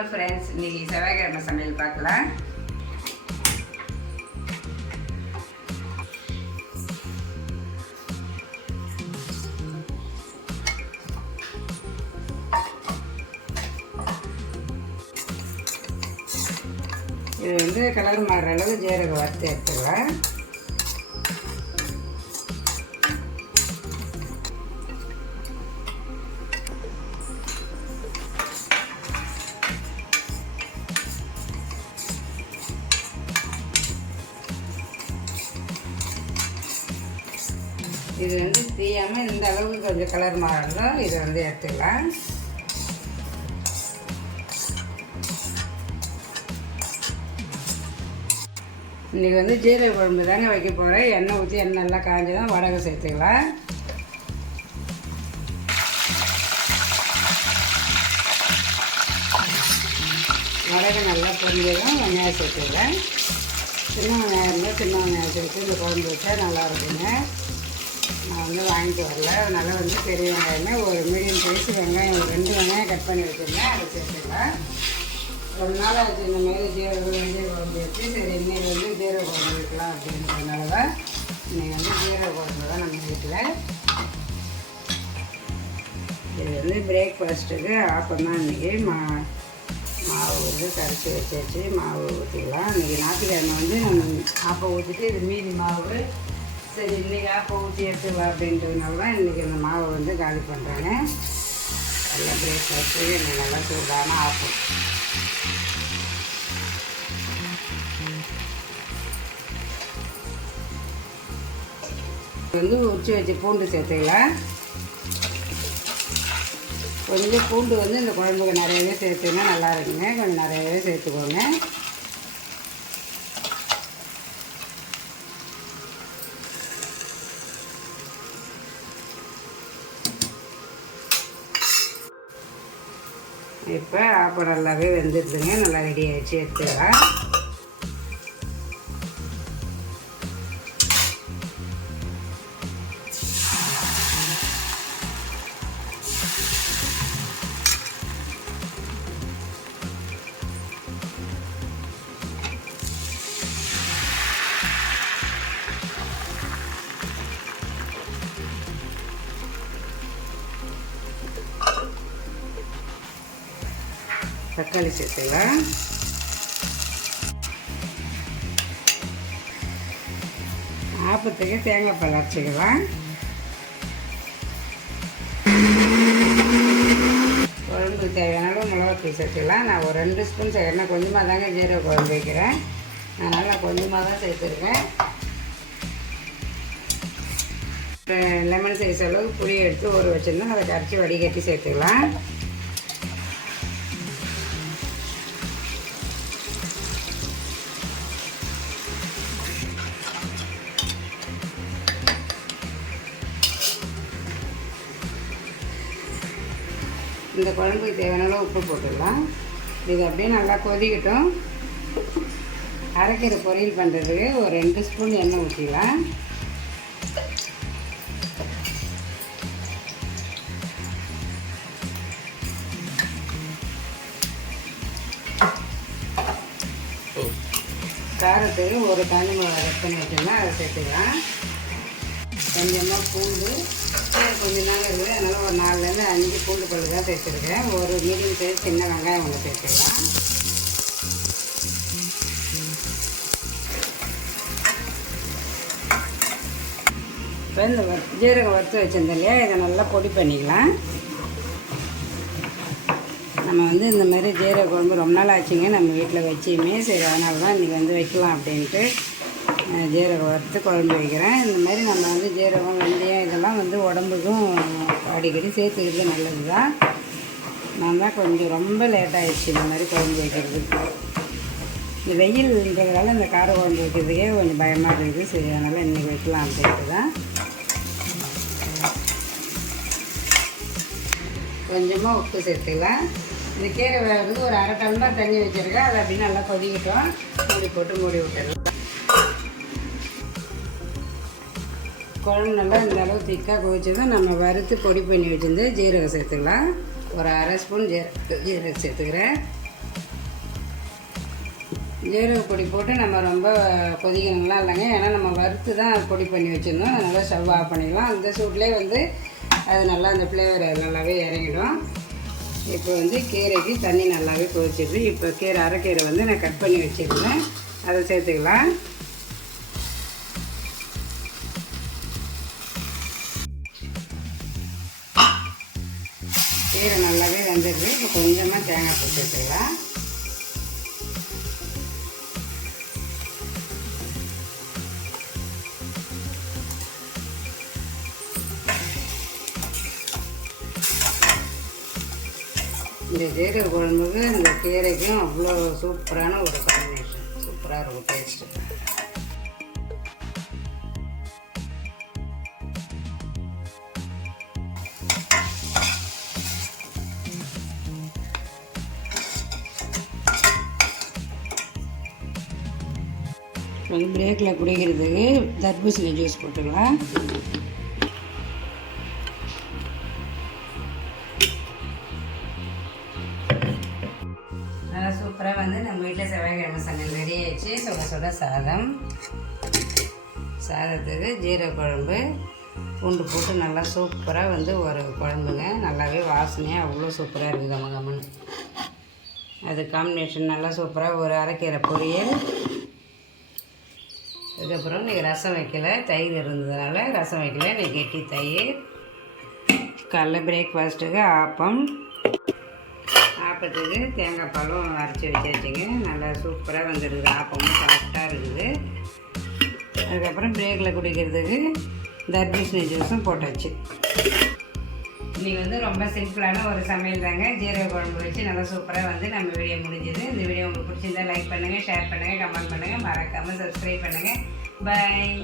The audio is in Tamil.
ஹலோ ஃப்ரெண்ட்ஸ், இன்றைக்கி செவ்வாய்க்கிழமை சமையல் பார்க்கலாம். இது வந்து கலர் மாறுற அளவு ஜீரகம் வறுத்து எடுத்துக்கலாம். இது வந்து தீயாமல் இந்த அளவுக்கு கொஞ்சம் கலர் மாறணும். இதை வந்து எடுத்துக்கலாம். இன்றைக்கி வந்து ஜீரக குழம்பு தாங்க வைக்க போகிறேன். எண்ணெய் ஊற்றி எண்ணெய் நல்லா காஞ்சி தான் வடகம் சேர்த்துக்கலாம். வடகம் நல்லா பொரிஞ்சதும் வெங்காயம் சேர்த்துக்கலாம். சின்ன வெங்காயம் இருந்தால் சின்ன வெங்காயம் சேர்த்து இந்த குழம்பு வச்சா நல்லா இருக்குங்க. நான் வந்து வாங்கிட்டு வரல, அதனால் வந்து பெரிய வெங்காயமே ஒரு மீடியம் சைஸ் வெங்காயம் ஒரு 2 வெங்காயம் கட் பண்ணி வச்சுருந்தேன். அதை சேர்த்துக்கலாம். ஒரு நாள் ஆச்சு இந்த மாதிரி ஜீரக குழம்பு வச்சு, சரி இன்னைக்கு வந்து ஜீரக குழம்பு வைக்கலாம் அப்படின்றதுனால தான் இன்றைக்கி வந்து ஜீரக குழம்பு தான் நம்ம வீட்டில். இது வந்து பிரேக்ஃபாஸ்ட்டுக்கு ஆப்பம் தான். இன்றைக்கி மாவு வந்து கரைச்சி வச்சாச்சு. மாவு ஊற்றிக்கலாம். இன்றைக்கி ஞாயிற்றுக்கிழமை வந்து நம்ம ஆப்பம் ஊற்றிட்டு இது மீதி மாவு சரி இன்றைக்கி ஆப்பம் ஊற்றி எடுத்துக்கலாம் அப்படின்றதுனால தான் இன்றைக்கி அந்த மாவை வந்து காலி பண்ணுறேங்க. நல்லா பிரேக்ஃபாஸ்ட்டுக்கு எனக்கு நல்லா சூடான ஆப்பம். வந்து உரிச்சு வச்சு பூண்டு சேர்த்துக்கலாம். கொஞ்சம் பூண்டு வந்து இந்த குழம்புக்கு நிறையவே சேர்த்துன்னா நல்லா இருக்குங்க. கொஞ்சம் நிறையவே சேர்த்துக்கோங்க. இப்போ ஆப்பம் நல்லாவே வெந்துடுதுங்க. நல்லா ரெடி ஆகிடுச்சு, எடுத்துக்கலாம். தக்காளி சேர்த்துக்கலாம். ஆப்பத்துக்கு தேங்காய் பால் அரைச்சிக்கலாம். குழம்புக்கு தேவையான அளவு மிளகாத்தூள் சேர்த்துக்கலாம். நான் ஒரு 2 ஸ்பூன் சேர்க்குறேன். கொஞ்சமாக தாங்க ஜீரக குழம்பு வைக்கிறேன், அதனால் நான் கொஞ்சமாக தான் சேர்த்துருக்கேன். லெமன் சைஸ் அளவு புளியை எடுத்து ஊற வச்சுருந்தோம். அதை கரைச்சி வடிகட்டி சேர்த்துக்கலாம். இந்த குழம்புக்கு தேவையான அளவு உப்பு போட்டுடலாம். இது அப்படியே நல்லா கொதிக்கட்டும். அரைக்கிற பொரியல் பண்ணுறதுக்கு ஒரு 2 ஸ்பூன் எண்ணெய் ஊற்றிக்கலாம். காரத்துக்கு ஒரு தனி மிளகாய் கட் பண்ணி வச்சோம்னா அதை சேர்த்துக்கலாம். கொஞ்சமாக பூண்டு கொஞ்சம் நாள் இருக்குது, அதனால் ஒரு 4லேருந்து 5 பூண்டு பல் தான் சேர்த்துருக்கேன். ஒரு மீடியம் சைஸ் சின்ன வெங்காயம் ஒன்று சேர்த்துக்கலாம். இப்போ இந்த ஜீரகம் வறுத்து வச்சிருந்தோம் இல்லையா, இதை நல்லா பொடி பண்ணிக்கலாம். நம்ம வந்து இந்த மாதிரி ஜீரக குழம்பு ரொம்ப நாள் ஆச்சுங்க நம்ம வீட்டில் வச்சுமே. சரி அதனால தான் இன்றைக்கி வந்து வைக்கலாம் அப்படின்ட்டு ஜீரகம் வறுத்து குழம்பு வைக்கிறேன். இந்த மாதிரி நம்ம வந்து ஜீரகம் வெந்தயம் இதெல்லாம் வந்து உடம்புக்கும் அடிக்கடி சேர்த்துக்கிறது நல்லது தான். நான் தான் கொஞ்சம் ரொம்ப லேட்டாகிடுச்சு இந்த மாதிரி குழம்பு வைக்கிறதுக்கு. இந்த வெயில்ன்றதுனால இந்த கார குழம்பு வைக்கிறதுக்கே கொஞ்சம் பயமாக இருக்குது. சரி அதனால் இன்றைக்கி வைக்கலாம் அப்படின்ட்டு தான். கொஞ்சமாக உப்பு சேர்த்துக்கலாம். இந்த கீரை வேகிறதுக்கு ஒரு 1/2 டம்ளர் தண்ணி வச்சுருக்கேன். அதை அப்படின்னு நல்லா கொதிக்கிட்டோம். மூடி போட்டு மூடி விட்டுடலாம். குழம்பு நல்லா இந்த அளவு திக்காக கொதிச்சதும் நம்ம வறுத்து பொடி பண்ணி வச்சுருந்து ஜீரகம் சேர்த்துக்கலாம். ஒரு 1/2 ஸ்பூன் ஜீரகம் சேர்த்துக்கிறேன். ஜீரக பொடி போட்டு நம்ம ரொம்ப கொதிக்கணும்லாம் இல்லைங்க, ஏன்னா நம்ம வறுத்து தான் பொடி பண்ணி வச்சுருந்தோம். அதனால் ஸ்டவ் ஆஃப் பண்ணிடலாம். அந்த சூட்லேயே வந்து அது நல்லா அந்த ஃப்ளேவர் நல்லாவே இறங்கிடும். இப்போ வந்து கீரைக்கு தண்ணி நல்லாவே கொதிச்சிடுது. இப்போ அரைக்கீரை வந்து நான் கட் பண்ணி வச்சுருந்தேன், அதை சேர்த்துக்கலாம். கீரை நல்லாவே வெந்துடுது. இப்போ கொஞ்சமாக தேங்காய் பூ சேர்த்துக்கலாம். இந்த ஜீரக குழம்புக்கு இந்த கீரைக்கும் அவ்வளோ சூப்பரான ஒரு காம்பினேஷன், சூப்பராக இருக்கும் டேஸ்ட்டு. வந்து பிரேக்கில் குடிக்கிறதுக்கு தர்பூசணி ஜூஸ் போட்டுக்கலாம். நல்லா சூப்பராக வந்து நம்ம வீட்டில் செவ்வாய்க்கிழமை சமையல் ரெடி ஆகிடுச்சு. சுட சாதத்துக்கு ஜீரக குழம்பு பூண்டு போட்டு நல்லா சூப்பராக வந்து ஒரு குழம்புங்க. நல்லாவே வாசனையாக அவ்வளோ சூப்பராக இருக்குது கம்மன்னு. அது காம்பினேஷன் நல்லா சூப்பராக ஒரு அரைக்கீரை பொரியல். அதுக்கப்புறம் இன்றைக்கி ரசம் வைக்கலை, தயிர் இருந்ததுனால ரசம் வைக்கலை. இன்றைக்கி கெட்டி தயிர். காலைல பிரேக்ஃபாஸ்ட்டுக்கு ஆப்பத்துக்கு தேங்காய் பாலும் அரைச்சி வச்சுங்க. நல்லா சூப்பராக வந்துடுது. ஆப்பமும் சாஃப்டாக இருக்குது. அதுக்கப்புறம் பிரேக்கில் குடிக்கிறதுக்கு தர்பூசணி ஜூஸும் போட்டாச்சு. இன்றைக்கி வந்து ரொம்ப சிம்பிளான ஒரு சமையல் தாங்க. ஜீரக குழம்பு வச்சு நல்லா சூப்பராக வந்து நம்ம வீடியோ முடிஞ்சது. இந்த வீடியோ உங்களுக்கு பிடிச்சிருந்தா லைக் பண்ணுங்கள், ஷேர் பண்ணுங்கள், கமெண்ட் பண்ணுங்கள், மறக்காமல் சப்ஸ்கிரைப் பண்ணுங்கள். பாய்.